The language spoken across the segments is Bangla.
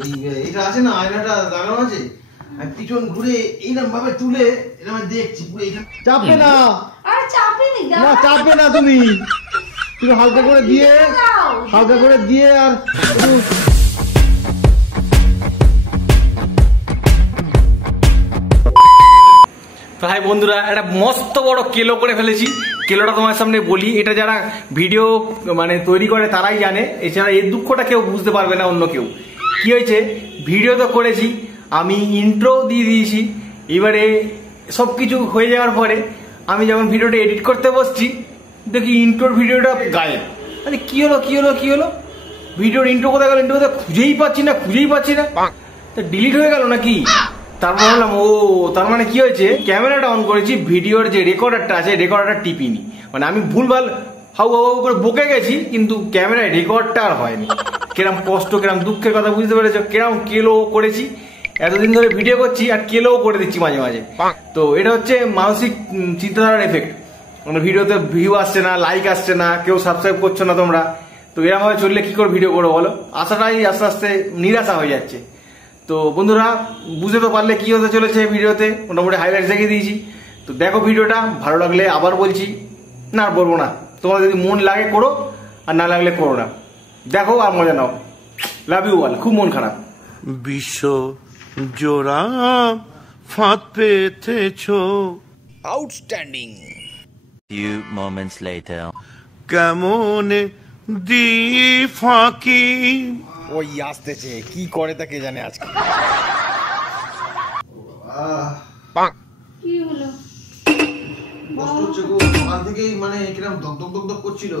ওই এটা আছে না, আয়নাটা লাগানো আছে, আমি পিছন ঘুরে এইরকম ভাবে তুলে এটা আমি দেখছি পুরো এইখানে। চাপবে না, আর চাপেনি দাও না চাপবে না, তুমি হালকা করে দিয়ে আর ভাই বন্ধুরা একটা মস্ত বড় কেলো করে ফেলেছি। কেলোটা তোমার সামনে বলি, এটা যারা ভিডিও মানে তৈরি করে তারাই জানে, এছাড়া এই দুঃখটা কেউ বুঝতে পারবে না অন্য কেউ। কি হয়েছে, ভিডিও তো করেছি, আমি ইন্ট্রো দিয়ে দিয়েছি, এবারে সব কিছু হয়ে যাওয়ার পরে আমি যখন ভিডিওটা এডিট করতে বসছি দেখি ইন্ট্রোর ভিডিওটা গায়েব। আরে কি হলো, ভিডিওর ইন্ট্রো কোথায় গেল, ইন্ট্রো কোথায় খুঁজেই পাচ্ছি না, তা ডিলিট হয়ে গেল নাকি। তারপর বললাম ও তার মানে কি হয়েছে, ক্যামেরাটা অন করেছি, ভিডিওর যে রেকর্ডারটা আছে রেকর্ডারটা টিপিনি, মানে আমি ভুলভাল হাউ করে বকে গেছি, কিন্তু ক্যামেরায় রেকর্ডটা আর হয়নি। কিরম কষ্ট, কিরম দুঃখের কথা বুঝতে পেরেছো, কিরম কেলো করেছি। এতদিন ধরে ভিডিও করছি আর কেলো করে দিচ্ছি মাঝে মাঝে। তো এটা হচ্ছে মানসিক চিন্তাধারার এফেক্ট, মানে ভিডিওতে ভিউ আসছে না, লাইক আসছে না, কেউ সাবস্ক্রাইব করছো না তোমরা। তো এরকম ভাবে চললে কি করে ভিডিও করবো বলো, আশাটাই আস্তে আস্তে নিরাশা হয়ে যাচ্ছে। তো বন্ধুরা বুঝতে তো পারলে কি হতে চলেছে ভিডিওতে, মোটামুটি হাইলাইট দেখিয়ে দিয়েছি। তো দেখো ভিডিওটা, ভালো লাগলে আবার বলছি, না আর বলবো না, তোমার যদি মন লাগে করো, আর না লাগলে করো না, দেখো আর মজা নাও। Love you all. খুব মন খারাপ। বিশ্ব জোড়া ফাঁদ পেতেছো, আউটস্ট্যান্ডিং। Few moments later. কেমনে দি ফাঁকি, ওই আসতেছে, কি করে তা কে জানে আজকে। কি হলো, কষ্ট হচ্ছে গো, সকাল থেকেই মানে কিরকম দগ করছিল,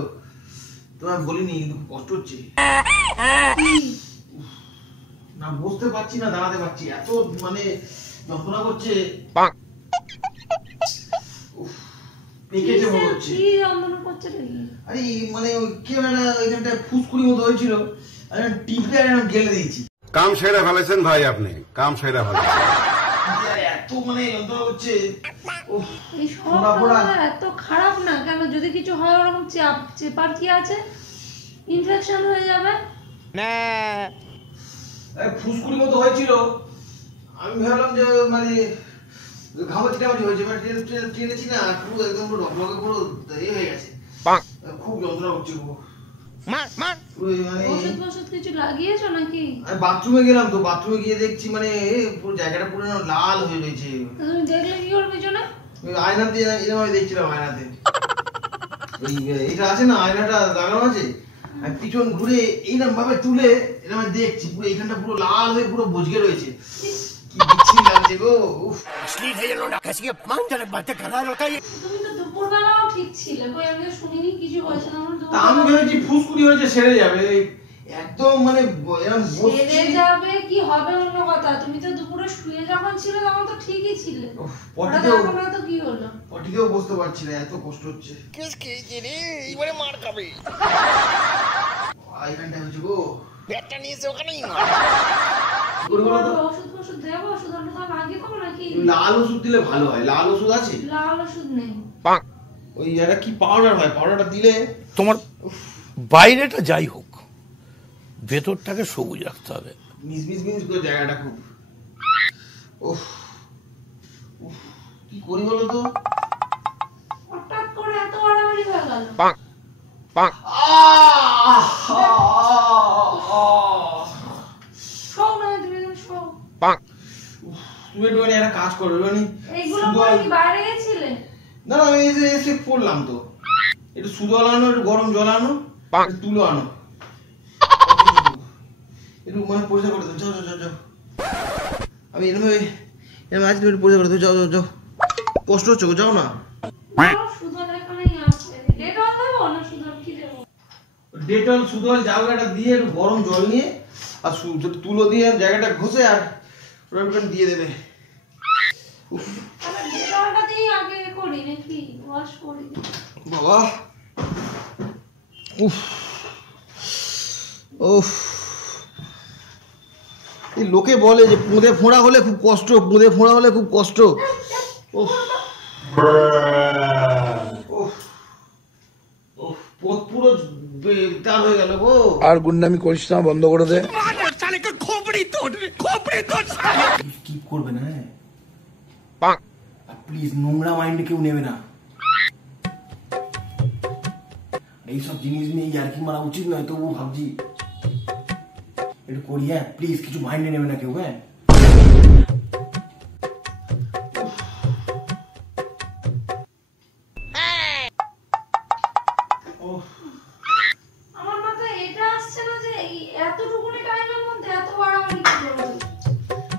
তোমার বলিনি কিন্তু কষ্ট হচ্ছে না, বসতে পারছি না, দাঁড়াতে পারছি, এত মানে যন্ত্রণা করছে। পেকেছে মনে হচ্ছে। কি যন্ত্রণা করছে রে? আরে মানে ওই ক্যামেরা এখানটা ফুসকুড়ি মতো হয়েছিল, আমি টিপে আর গেলে দিয়েছি। কাম সেরা ফেলেছেন ভাই, আপনি কাম সেরা ফেলেছেন। এত মানে যন্ত্রণা হচ্ছে, এই শরীরটা এত খারাপ না কেন, যদি কিছু হয় ওরকম চেপার কি আছে, ইনফেকশন হয়ে যাবে না। ফুসকুড়ি মতো হয়েছিল, আমি ভাবলাম যে মানে ঘামাচি হয়েছে, মানে টেনেছি না, পুরো একদম পুরো রকলকে পুরো ইয়ে হয়ে গেছে, খুব যন্ত্রণা হচ্ছে গো। ওষুধ কিছু লাগিয়েছো নাকি? আমি বাথরুমে গেলাম, তো বাথরুমে গিয়ে দেখছি মানে পুরো জায়গাটা পুরো লাল হয়ে রয়েছে। তুমি দেখলে কি করবে পিছনে? আয়নাতে এরকম আমি দেখছিলাম, আয়নাতে ওই এটা আছে না, আয়নাটা লাগানো আছে, আমি পিছন ঘুরে এইরকম ভাবে তুলে এরকম আমি দেখছি পুরো এইখানটা পুরো লাল হয়ে পুরো বজগে রয়েছে, কি বিচ্ছিরি লাগছে গো। তুমি তো দুপুরবেলাও ঠিক ছিলে, কই আমি তো শুনিনি কিছু বলছো না। আমি ভেবেছি ফুসকুড়ি হয়েছে, সেরে যাবে, একদম মানে এরকম সেরে যাবে কি হবে অন্য কথা, তুমি তো দুপুরে শুয়ে যখন ছিলে তখন তো ঠিকই ছিলে, তো কি হলো? পটিতেও বসতে পারছি না, এত কষ্ট হচ্ছে। কেস খেয়েছে রে, এবারে মার খাবে। এইখানটা হচ্ছে গো, ব্যাগটা নিয়েছে ওখানেই মার। ওষুধ দেবো, ওষুধ লাগিয়ে দেবো নাকি? লাল ওষুধ দিলে ভালো হয়, লাল ওষুধ আছে? লাল ওষুধ নেই, ওই একটা কি পাউডার হয়, পাউডারটা দিলে তোমার বাইরেটা যাই হোক ভেতরটাকে সবুজ রাখতে হবে। মিস করে জায়গাটা খুব, উফ কি করি বলো তো, হঠাৎ করে এত বাড়াবাড়ি হয়ে গেল। শোও না, তুমি শোও। তুমি একটু একটা কাজ করো, এইগুলো পরে কি বাইরে গেছিলে? না আমি এসে পড়লাম, তো একটু সুদো আনো, একটু গরম জল আনো, তুলো আনো, একটু মানে পরিষ্কার করে দাও, যাও। আমি এরকম আজ তুমি একটু পরিষ্কার করে দাও, যাও। কষ্ট হচ্ছে গো, যাও না। ডেটল সুদল জায়গাটা দিয়ে একটু গরম জল নিয়ে আর তুলো দিয়ে জায়গাটা ঘষে আর ওটা দিয়ে দেবে। বাবা এই লোকে বলে যে পুঁদে ফোঁড়া হলে খুব কষ্ট, পুরো হয়ে গেল গো। আর গুন্ডামি করিস না, বন্ধ করে দে। কি করবে না প্লিজ, নোংরা মাইন্ডে কেউ নেবে না। এইসব জিনিস নিয়ে ইয়ার্কি মারা উচিত নয়, তবু ভাবছি একটু করি। হ্যাঁ প্লিজ, কিছু মাইন্ডে নেবে না কেউ। হ্যাঁ আমার মাথায় এটা আসছে না যে এতটুকুনি টাইমের মধ্যে এত বাড়াবাড়ি কি করবে।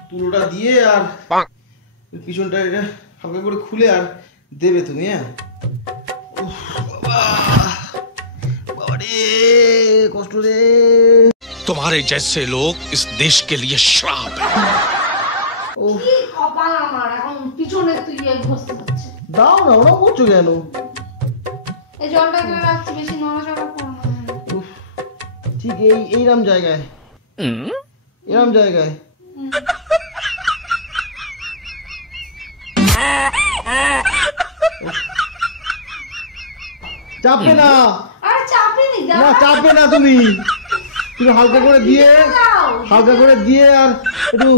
তুলোটা দিয়ে আর পিছনটা এটা হালকা করে খুলে আর দেবে তুমি। হ্যাঁ বাবা রে, কষ্ট রে। तुम्हारे जैसे लोग इस देश के लिए श्राप है। কি কপাল আমার, এখন পিছনে তুই ঘষতে হচ্ছে। দাও না, ওরা করছো কেন? এই জলটা এখানে রাখছি, বেশি নড়াচড়া করো না। উফ, ঠিক এইরকম জায়গায়, এরকম জায়গায়। চাপবে না, আরে চাপে নি, না চাপবে না। তুমি হালকা করে দিয়ে, হালকা করে দিয়ে আর একটু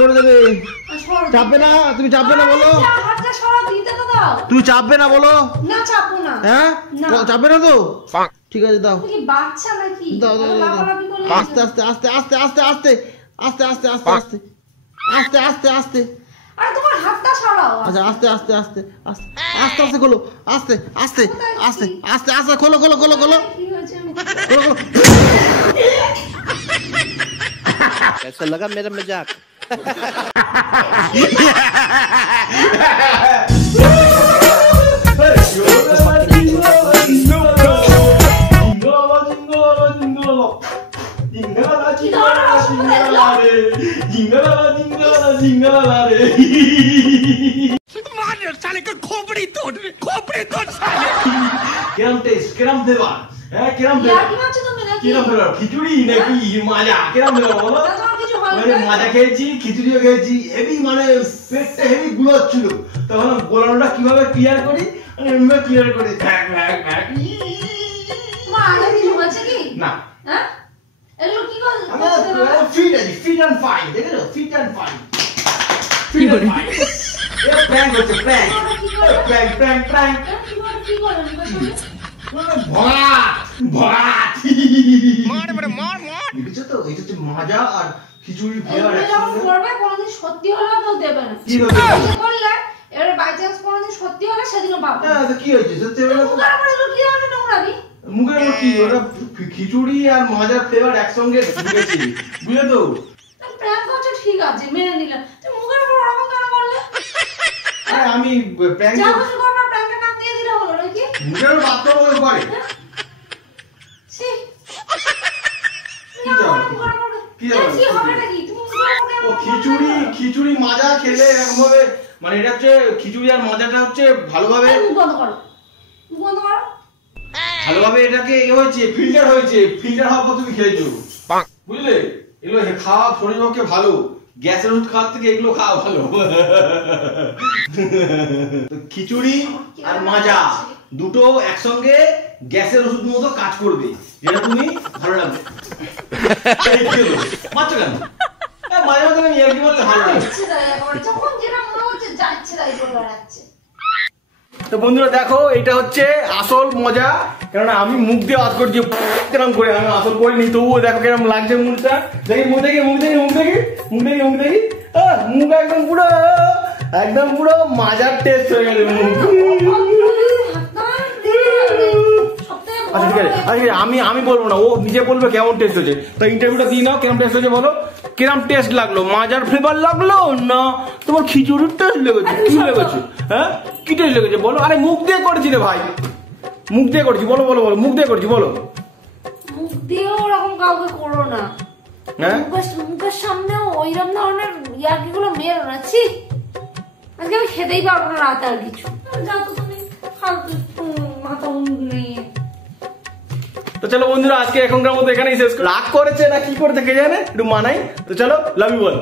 করে দেবে। চাপবে না, তুমি চাপবে না বলো। হাতটা সরা দিতে তো দাও। তুমি চাপবে না বলো। না চাপো না। হ্যাঁ চাপবে না তো, ঠিক আছে দাও। তুমি কি বাচ্চা নাকি? দাও দাও দাও। আস্তে আস্তে আস্তে আস্তে আস্তে আস্তে আস্তে আস্তে আস্তে আস্তে আস্তে আস্তে আস্তে। আরে তোমার হাতটা সরাও। আচ্ছা আস্তে আস্তে আস্তে আস্তে আস্তে আস্তে খোলো, আস্তে আস্তে আস্তে আস্তে আস্তে খোলো খোলো খোলো খোলো কি হয়েছে আমি খোলো খোলো। कैसा लगा मेरा मजाक? কিরম টেস্ট, কিরম ফ্লেভার? হ্যাঁ কিরম ফ্লেভার? কিরম ফ্লেভার? খিচুড়ি নাকি মাজা? কিরম ফ্লেভার বলো? মানে মাজা খেয়েছি, খিচুড়িও খেয়েছি, হেভি মানে পেটটা হেভি গুলোচ্ছিল। তখন গোলানোটা কিভাবে ক্লিয়ার করি, এমনি ক্লিয়ার করি। তোমার আগে কিছু হয়েছে কি? না হ্যাঁ এগুলো কি করে? আমরা ফিট আছি, ফিট অ্যান্ড ফাইন। দেখেছো, fit and fine. Fit and fine. এটা প্র্যাঙ্ক হচ্ছে, প্র্যাঙ্ক প্র্যাঙ্ক প্র্যাঙ্ক প্র্যাঙ্ক। কি করে? ভরাট ভরাট মার বড় মার মার। দেখেছো তো, এটা হচ্ছে মাজা আর খিচুড়ি ফ্লেভার একসাথে। করবে কোনদিন সত্যি হলে তো দেবে না। কি হবে করলে এবারে বাই চান্স কোনদিন সত্যি হলে সেদিনও পাবে। হ্যাঁ তো কি হয়েছে? সত্যি হলো তো। মুখের উপরে এগুলো কি হলো নোংরামি? মুখের উপর কি, ওটা খিচুড়ি আর মাজার ফ্লেভার একসঙ্গে ঢুকেছে, বুঝলে তো? প্র্যাঙ্ক হচ্ছে ঠিক আছে, মেনে নিলাম। তুমি মুখের উপর ওরকম কেন করলে? আরে আমি প্র্যাঙ্ক যা কিছু করবে প্র্যাঙ্কের নাম দিয়ে দিলে হলো নাকি? মুখের বাথরুম করে করে ছি কি যাবে? কি যাবে? কি হবে নাকি? তুমি মুখের উপর কেন? ও খিচুড়ি, খিচুড়ি মাজা খেলে এরকম ভাবে, মানে এটা হচ্ছে খিচুড়ি আর মাজাটা হচ্ছে ভালোভাবে, মুখ বন্ধ করো, মুখ বন্ধ করো। ভালোভাবে এটাকে এ হয়েছে, ফিল্টার হয়েছে। ফিল্টার হওয়ার পর তুমি খেয়েছো, বুঝলে? এগুলো খাওয়া শরীর পক্ষে ভালো। গ্যাসের ওষুধ খাওয়ার থেকে এগুলো খাওয়া ভালো। তো খিচুড়ি আর মাজা দুটো একসঙ্গে গ্যাসের ওষুধ মতো কাজ করবে, যেটা তুমি ভালো লাগবে। মাত্র কেন মাঝে মাঝে আমি ইয়ার্কি মারতে ভালো লাগে। যখন যেটা মনে হচ্ছে যাচ্ছে তাই করে বেড়াচ্ছে। তো বন্ধুরা দেখো, এটা হচ্ছে আসল মজা। কেননা আমি মুখ দিয়ে আওয়াজ করছি কেরম করে, আমি আসল করিনি, তবুও দেখো কেরম লাগছে মুখটা। দেখি মুখ দেখি, মুখ দেখি, মুখ দেখি, মুখ দেখি, মুখ দেখি। মুখ একদম পুরো মাজার টেস্ট হয়ে গেছে মুখ। আচ্ছা ঠিক আছে, আচ্ছা আমি বলবো না, ও নিজে বলবে কেমন টেস্ট হয়েছে। তো ইন্টারভিউটা দিয়ে নাও, কেমন টেস্ট হয়েছে বলো। কিরম টেস্ট লাগলো? মাজার ফ্লেভার লাগলো না তোমার খিচুড়ির টেস্ট লেগেছে? কি লেগেছে? হ্যাঁ কি টেস্ট লেগেছে বলো। আরে মুখ দিয়ে করেছি রে ভাই, মুখ দিয়ে করেছি। বলো বলো বলো, মুখ দিয়ে করেছি বলো। মুখ দিয়ে ওরকম কাউকে করো না। হ্যাঁ মুখের সামনেও ওইরকম ধরনের ইয়ার্কিগুলো মেরো না। ছি, আজকে আমি খেতেই পারবো না রাত আর কিছু। যাও তো তুমি, ফালতু মাথা নিয়ে। তো চলো বন্ধুরা, আজকে এখনকার মতো এখানেই শেষ। রাগ করেছে না কি করতে কে জানে, একটু মানাই। তো চলো, লাভ ইউ বল।